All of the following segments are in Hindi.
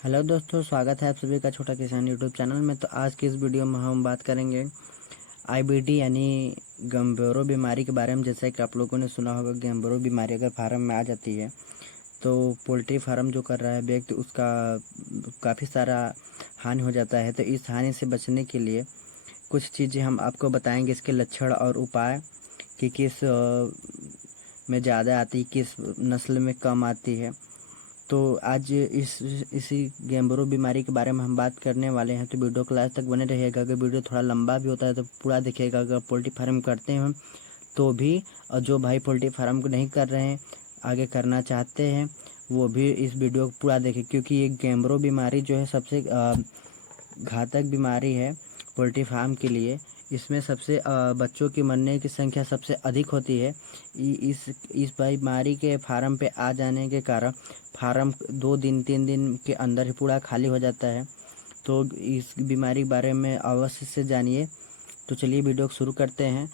हेलो दोस्तों, स्वागत है आप सभी का छोटा किसान यूट्यूब चैनल में। तो आज की इस वीडियो में हम बात करेंगे आईबीडी यानी गम्बोरो बीमारी के बारे में। जैसा कि आप लोगों ने सुना होगा, गम्बोरो बीमारी अगर फार्म में आ जाती है तो पोल्ट्री फार्म जो कर रहा है व्यक्ति, उसका काफ़ी सारा हानि हो जाता है। तो इस हानि से बचने के लिए कुछ चीज़ें हम आपको बताएंगे, इसके लक्षण और उपाय कि किस में ज़्यादा आती है, किस नस्ल में कम आती है। तो आज इसी गैम्बोरो बीमारी के बारे में हम बात करने वाले हैं। तो वीडियो को लास्ट तक बने रहिएगा। अगर वीडियो थोड़ा लंबा भी होता है तो पूरा देखिएगा। अगर पोल्ट्री फार्म करते हैं तो भी, और जो भाई पोल्ट्री फार्म को नहीं कर रहे हैं, आगे करना चाहते हैं, वो भी इस वीडियो को पूरा देखें, क्योंकि ये गैम्बोरो बीमारी जो है सबसे घातक बीमारी है पोल्ट्री फार्म के लिए। इसमें सबसे बच्चों की मरने की संख्या सबसे अधिक होती है। इस बीमारी के फार्म पे आ जाने के कारण फार्म 2 दिन 3 दिन के अंदर ही पूरा खाली हो जाता है। तो इस बीमारी के बारे में अवश्य से जानिए। तो चलिए वीडियो को शुरू करते हैं।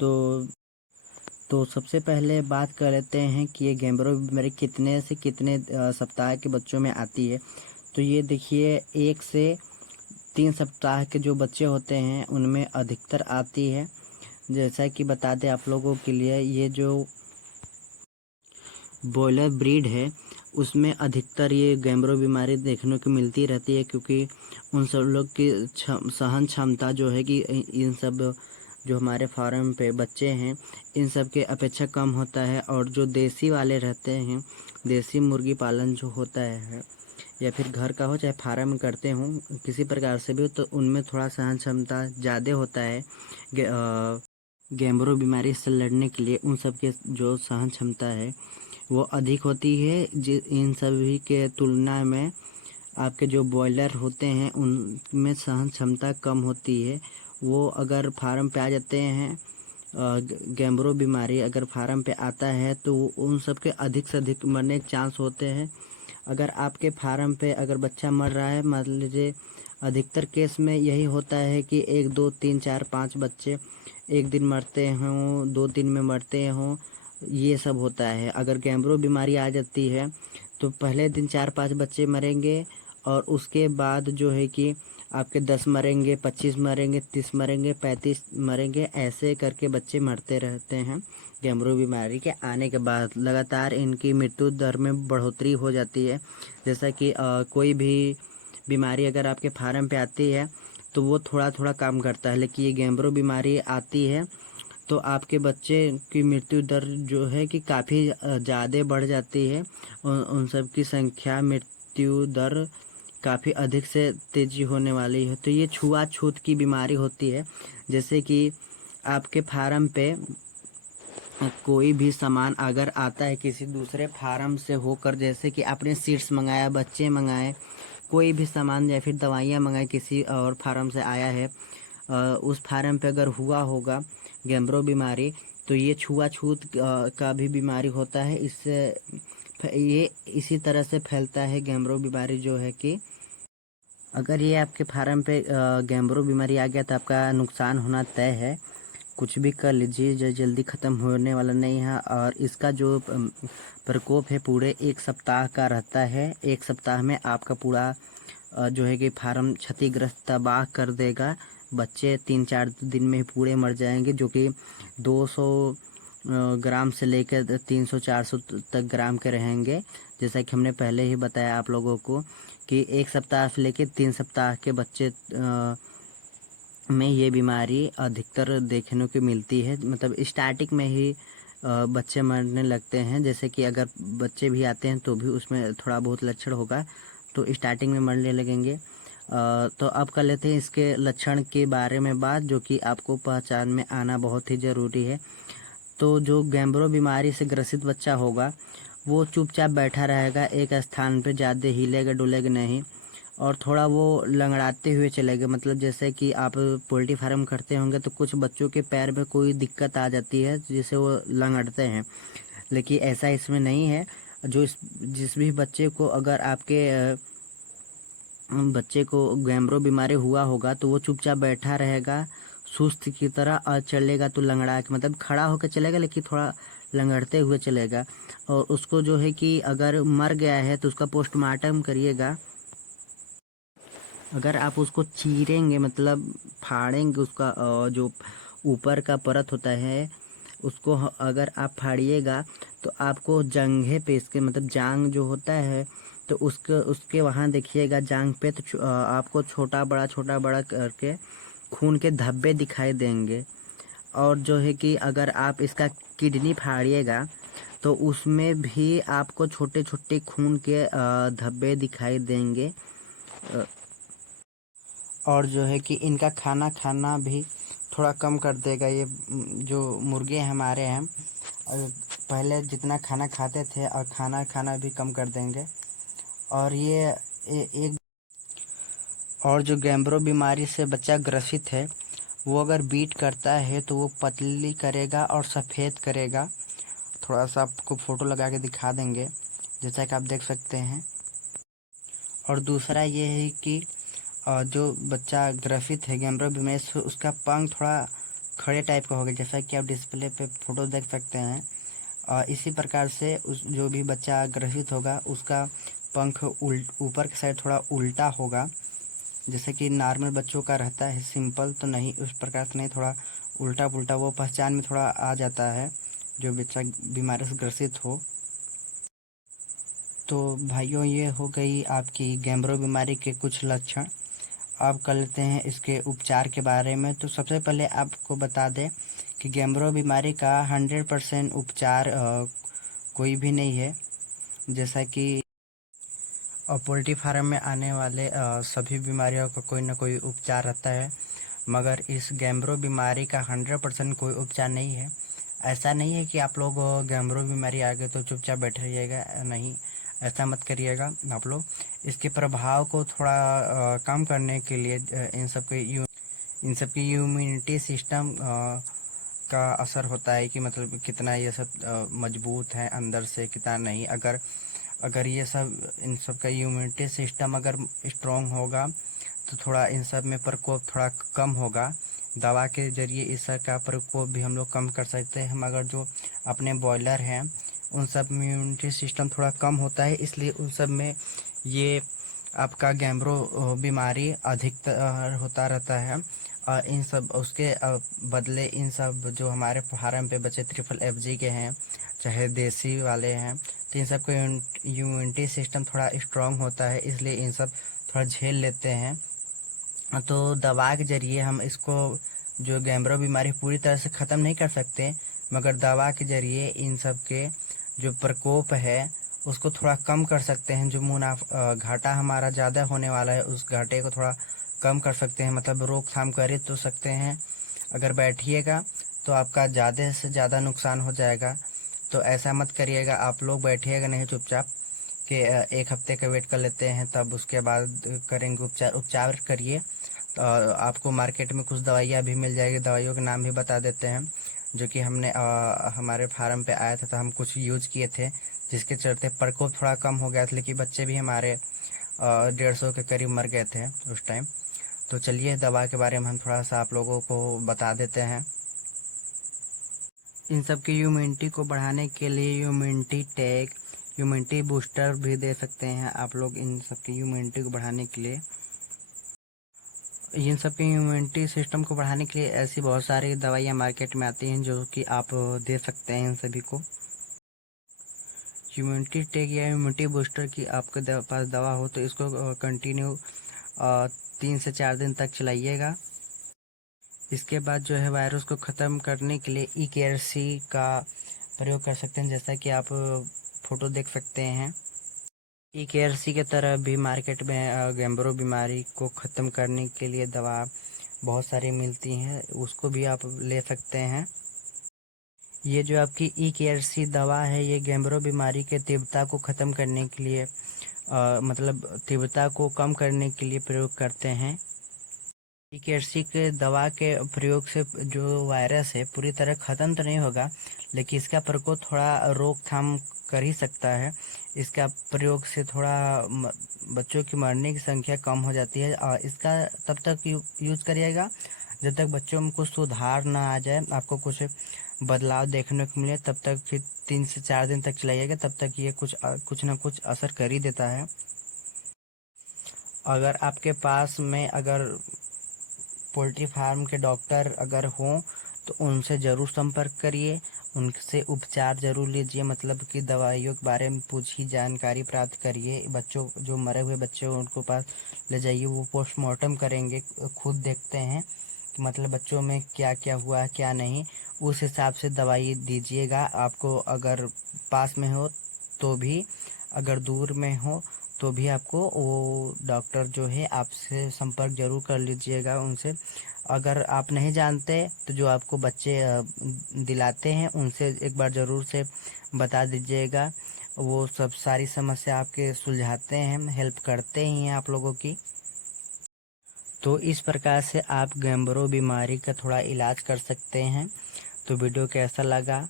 तो सबसे पहले बात कर लेते हैं कि ये गैम्बोरो बीमारी कितने से कितने सप्ताह के बच्चों में आती है। तो ये देखिए, 1 से 3 सप्ताह के जो बच्चे होते हैं उनमें अधिकतर आती है। जैसा कि बता दें आप लोगों के लिए, ये जो बॉयलर ब्रीड है उसमें अधिकतर ये गैम्बोरो बीमारी देखने को मिलती रहती है, क्योंकि उन सब लोग की सहन क्षमता जो है कि इन सब जो हमारे फार्म पे बच्चे हैं इन सब के अपेक्षा कम होता है। और जो देसी वाले रहते हैं, देसी मुर्गी पालन जो होता है, या फिर घर का हो चाहे फार्म में करते हों, किसी प्रकार से भी, तो उनमें थोड़ा सहन क्षमता ज़्यादा होता है गैम्बोरो बीमारी से लड़ने के लिए। उन सब के जो सहन क्षमता है वो अधिक होती है इन सभी के तुलना में। आपके जो बॉयलर होते हैं उनमें सहन क्षमता कम होती है। वो अगर फार्म पे आ जाते हैं, गैम्बोरो बीमारी अगर फार्म पे आता है तो उन सब के अधिक से अधिक मरने के चांस होते हैं। अगर आपके फार्म पे अगर बच्चा मर रहा है, मान लीजिए, अधिकतर केस में यही होता है कि 1 2 3 4 5 बच्चे एक दिन मरते हों, 2 दिन में मरते हों, ये सब होता है। अगर गैम्बोरो बीमारी आ जाती है तो पहले दिन 4 5 बच्चे मरेंगे, और उसके बाद जो है कि आपके 10 मरेंगे, 25 मरेंगे, 30 मरेंगे, 35 मरेंगे, ऐसे करके बच्चे मरते रहते हैं। गैम्बोरो बीमारी के आने के बाद लगातार इनकी मृत्यु दर में बढ़ोतरी हो जाती है। जैसा कि कोई भी बीमारी अगर आपके फार्म पे आती है तो वो थोड़ा थोड़ा काम करता है, लेकिन ये गैम्बोरो बीमारी आती है तो आपके बच्चे की मृत्यु दर जो है कि काफ़ी ज़्यादा बढ़ जाती है। उन सब की संख्या, मृत्यु दर काफ़ी अधिक से तेज़ी होने वाली है। तो ये छुआछूत की बीमारी होती है। जैसे कि आपके फार्म पे कोई भी सामान अगर आता है किसी दूसरे फार्म से होकर, जैसे कि आपने सीड्स मंगाया, बच्चे मंगाए, कोई भी सामान या फिर दवाइयाँ मंगाई किसी और फार्म से आया है, उस फार्म पे अगर हुआ होगा गैम्बोरो बीमारी, तो ये छुआछूत का भी बीमारी होता है। इससे ये इसी तरह से फैलता है गैम्बोरो बीमारी, जो है कि अगर ये आपके फार्म पे गैम्बोरो बीमारी आ गया तो आपका नुकसान होना तय है। कुछ भी कर लीजिए, जो जल्दी ख़त्म होने वाला नहीं है। और इसका जो प्रकोप है पूरे 1 सप्ताह का रहता है। 1 सप्ताह में आपका पूरा जो है कि फार्म क्षतिग्रस्त तबाह कर देगा। बच्चे 3 4 दिन में ही पूरे मर जाएंगे, जो कि 200 ग्राम से लेकर 300 400 तक ग्राम के रहेंगे। जैसा कि हमने पहले ही बताया आप लोगों को कि 1 सप्ताह से लेकर 3 सप्ताह के बच्चे में ये बीमारी अधिकतर देखने को मिलती है। मतलब स्टार्टिंग में ही बच्चे मरने लगते हैं। जैसे कि अगर बच्चे भी आते हैं तो भी उसमें थोड़ा बहुत लक्षण होगा, तो स्टार्टिंग में मरने लगेंगे। तो अब कर लेते हैं इसके लक्षण के बारे में बात, जो कि आपको पहचान में आना बहुत ही ज़रूरी है। तो जो गैम्बोरो बीमारी से ग्रसित बच्चा होगा वो चुपचाप बैठा रहेगा एक स्थान पे, ज़्यादा हिलेगा डुलेगा नहीं, और थोड़ा वो लंगड़ाते हुए चलेगा। मतलब जैसे कि आप पोल्ट्री फार्म करते होंगे तो कुछ बच्चों के पैर में कोई दिक्कत आ जाती है जिसे वो लंगड़ते हैं, लेकिन ऐसा इसमें नहीं है। जिस भी बच्चे को, अगर आपके बच्चे को गैम्बोरो बीमारी हुआ होगा तो वो चुपचाप बैठा रहेगा सुस्त की तरह, और चलेगा तो लंगड़ा के, मतलब खड़ा होकर चलेगा लेकिन थोड़ा लंगड़ते हुए चलेगा। और उसको जो है कि अगर मर गया है तो उसका पोस्टमार्टम करिएगा। अगर आप उसको चीरेंगे मतलब फाड़ेंगे उसका जो ऊपर का परत होता है उसको अगर आप फाड़िएगा तो आपको जंघे पे इसके मतलब जांग जो होता है तो उसके उसके वहाँ देखिएगा जांग पे तो आपको छोटा बड़ा करके खून के धब्बे दिखाई देंगे। और जो है कि अगर आप इसका किडनी फाड़िएगा तो उसमें भी आपको छोटे छोटे खून के धब्बे दिखाई देंगे। अ, और जो है कि इनका खाना खाना भी थोड़ा कम कर देगा ये जो मुर्गे हमारे हैं पहले जितना खाना खाते थे और खाना खाना भी कम कर देंगे। और एक और जो गैम्ब्रो बीमारी से बच्चा ग्रसित है वो अगर बीट करता है तो वो पतली करेगा और सफ़ेद करेगा। थोड़ा सा आपको फ़ोटो लगा के दिखा देंगे जैसा कि आप देख सकते हैं। और दूसरा ये है कि जो बच्चा ग्रसित है गैम्ब्रो बीमारी से उसका पंख थोड़ा खड़े टाइप का होगा जैसा कि आप डिस्प्ले पे फ़ोटो देख सकते हैं। इसी प्रकार से उस जो भी बच्चा ग्रसित होगा उसका पंख ऊपर की साइड थोड़ा उल्टा होगा जैसे कि नॉर्मल बच्चों का रहता है सिंपल तो नहीं उस प्रकार से नहीं थोड़ा उल्टा पुल्टा वो पहचान में थोड़ा आ जाता है जो बच्चा बीमारी से ग्रसित हो। तो भाइयों ये हो गई आपकी गैम्ब्रो बीमारी के कुछ लक्षण। अब कर लेते हैं इसके उपचार के बारे में। तो सबसे पहले आपको बता दें कि गैम्ब्रो बीमारी का 100% उपचार कोई भी नहीं है। जैसा कि पोल्ट्री फार्म में आने वाले सभी बीमारियों का कोई ना कोई उपचार रहता है मगर इस गैम्ब्रो बीमारी का 100% कोई उपचार नहीं है। ऐसा नहीं है कि आप लोग गैम्ब्रो बीमारी आ गई तो चुपचाप बैठे रहिएगा, नहीं ऐसा मत करिएगा आप लोग। इसके प्रभाव को थोड़ा कम करने के लिए इन सब की इम्यूनिटी सिस्टम का असर होता है कि मतलब कितना ये सब मजबूत है अंदर से कितना नहीं। अगर अगर ये सब इन सब का इम्यूनिटी सिस्टम अगर स्ट्रॉन्ग होगा तो थोड़ा इन सब में प्रकोप थोड़ा कम होगा। दवा के ज़रिए इस सब का प्रकोप भी हम लोग कम कर सकते हैं मगर जो अपने बॉयलर हैं उन सब में इम्यूनिटी सिस्टम थोड़ा कम होता है इसलिए उन सब में ये आपका गैम्ब्रो बीमारी अधिकतर होता रहता है। इन सब उसके बदले इन सब जो हमारे फार्म पे बचे FFFG के हैं चाहे देसी वाले हैं तो इन सब का इम्यूनिटी सिस्टम थोड़ा स्ट्रांग होता है इसलिए इन सब थोड़ा झेल लेते हैं। तो दवा के ज़रिए हम इसको जो गैम्ब्रो बीमारी पूरी तरह से ख़त्म नहीं कर सकते मगर दवा के ज़रिए इन सब के जो प्रकोप है उसको थोड़ा कम कर सकते हैं। जो घाटा हमारा ज़्यादा होने वाला है उस घाटे को थोड़ा कम कर सकते हैं मतलब रोकथाम कर ही तो सकते हैं। अगर बैठिएगा तो आपका ज़्यादा से ज़्यादा नुकसान हो जाएगा। तो ऐसा मत करिएगा आप लोग बैठिएगा नहीं चुपचाप कि एक हफ्ते का वेट कर लेते हैं तब उसके बाद करेंगे उपचार। उपचार करिए। तो आपको मार्केट में कुछ दवाइयाँ भी मिल जाएगी, दवाइयों के नाम भी बता देते हैं जो कि हमने हमारे फार्म पे आया था तो हम कुछ यूज किए थे जिसके चलते प्रकोप थोड़ा कम हो गया था लेकिन बच्चे भी हमारे 150 के करीब मर गए थे उस टाइम। तो चलिए दवा के बारे में हम थोड़ा सा आप लोगों को बता देते हैं। इन सब की इम्यूनिटी को बढ़ाने के लिए इम्यूनिटी टैग इम्यूनिटी बूस्टर भी दे सकते हैं आप लोग इन सब की इम्यूनिटी को बढ़ाने के लिए। इन सब की इम्यूनिटी सिस्टम को बढ़ाने के लिए ऐसी बहुत सारी दवाइयाँ मार्केट में आती हैं जो कि आप दे सकते हैं इन सभी को। इम्यूनिटी टैग या इम्यूनिटी बूस्टर की आपके पास दवा हो तो इसको कंटिन्यू 3 से 4 दिन तक चलाइएगा। इसके बाद जो है वायरस को ख़त्म करने के लिए EKRC का प्रयोग कर सकते हैं जैसा कि आप फ़ोटो देख सकते हैं। EKRC के तरह भी मार्केट में गैम्ब्रो बीमारी को ख़त्म करने के लिए दवा बहुत सारी मिलती हैं उसको भी आप ले सकते हैं। ये जो आपकी EKRC दवा है ये गैम्ब्रो बीमारी के तीव्रता को ख़त्म करने के लिए मतलब तीव्रता को कम करने के लिए प्रयोग करते हैं। EKRC के दवा के प्रयोग से जो वायरस है पूरी तरह ख़त्म तो नहीं होगा लेकिन इसका प्रकोप थोड़ा रोकथाम कर ही सकता है। इसका प्रयोग से थोड़ा बच्चों की मरने की संख्या कम हो जाती है और इसका तब तक यूज़ करिएगा जब तक बच्चों में कुछ सुधार ना आ जाए आपको कुछ बदलाव देखने को मिले तब तक फिर 3 से 4 दिन तक चलाइएगा तब तक ये कुछ ना कुछ असर कर ही देता है। अगर आपके पास में अगर पोल्ट्री फार्म के डॉक्टर अगर हों तो उनसे ज़रूर संपर्क करिए, उनसे उपचार ज़रूर लीजिए, मतलब कि दवाइयों के बारे में पूछिए, जानकारी प्राप्त करिए। बच्चों जो मरे हुए बच्चे उनको पास ले जाइए, वो पोस्टमार्टम करेंगे, खुद देखते हैं कि मतलब बच्चों में क्या क्या हुआ है क्या नहीं, उस हिसाब से दवाई दीजिएगा। आपको अगर पास में हो तो भी, अगर दूर में हो तो भी आपको वो डॉक्टर जो है आपसे संपर्क जरूर कर लीजिएगा उनसे। अगर आप नहीं जानते तो जो आपको बच्चे दिलाते हैं उनसे एक बार ज़रूर से बता दीजिएगा, वो सब सारी समस्या आपके सुलझाते हैं, हेल्प करते ही हैं आप लोगों की। तो इस प्रकार से आप गैम्बरो बीमारी का थोड़ा इलाज कर सकते हैं। तो वीडियो कैसा लगा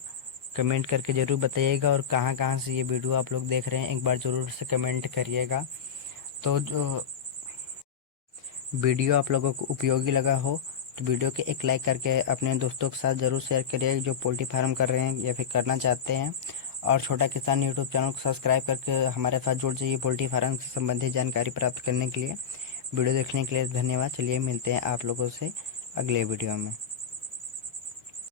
कमेंट करके ज़रूर बताइएगा, और कहाँ कहाँ से ये वीडियो आप लोग देख रहे हैं एक बार ज़रूर से कमेंट करिएगा। तो जो वीडियो आप लोगों को उपयोगी लगा हो तो वीडियो के एक लाइक करके अपने दोस्तों के साथ ज़रूर शेयर करिए जो पोल्ट्री फार्म कर रहे हैं या फिर करना चाहते हैं। और छोटा किसान यूट्यूब चैनल को सब्सक्राइब करके हमारे साथ जुड़ जाइए पोल्ट्री फार्म से संबंधित जानकारी प्राप्त करने के लिए। वीडियो देखने के लिए धन्यवाद। चलिए मिलते हैं आप लोगों से अगले वीडियो में।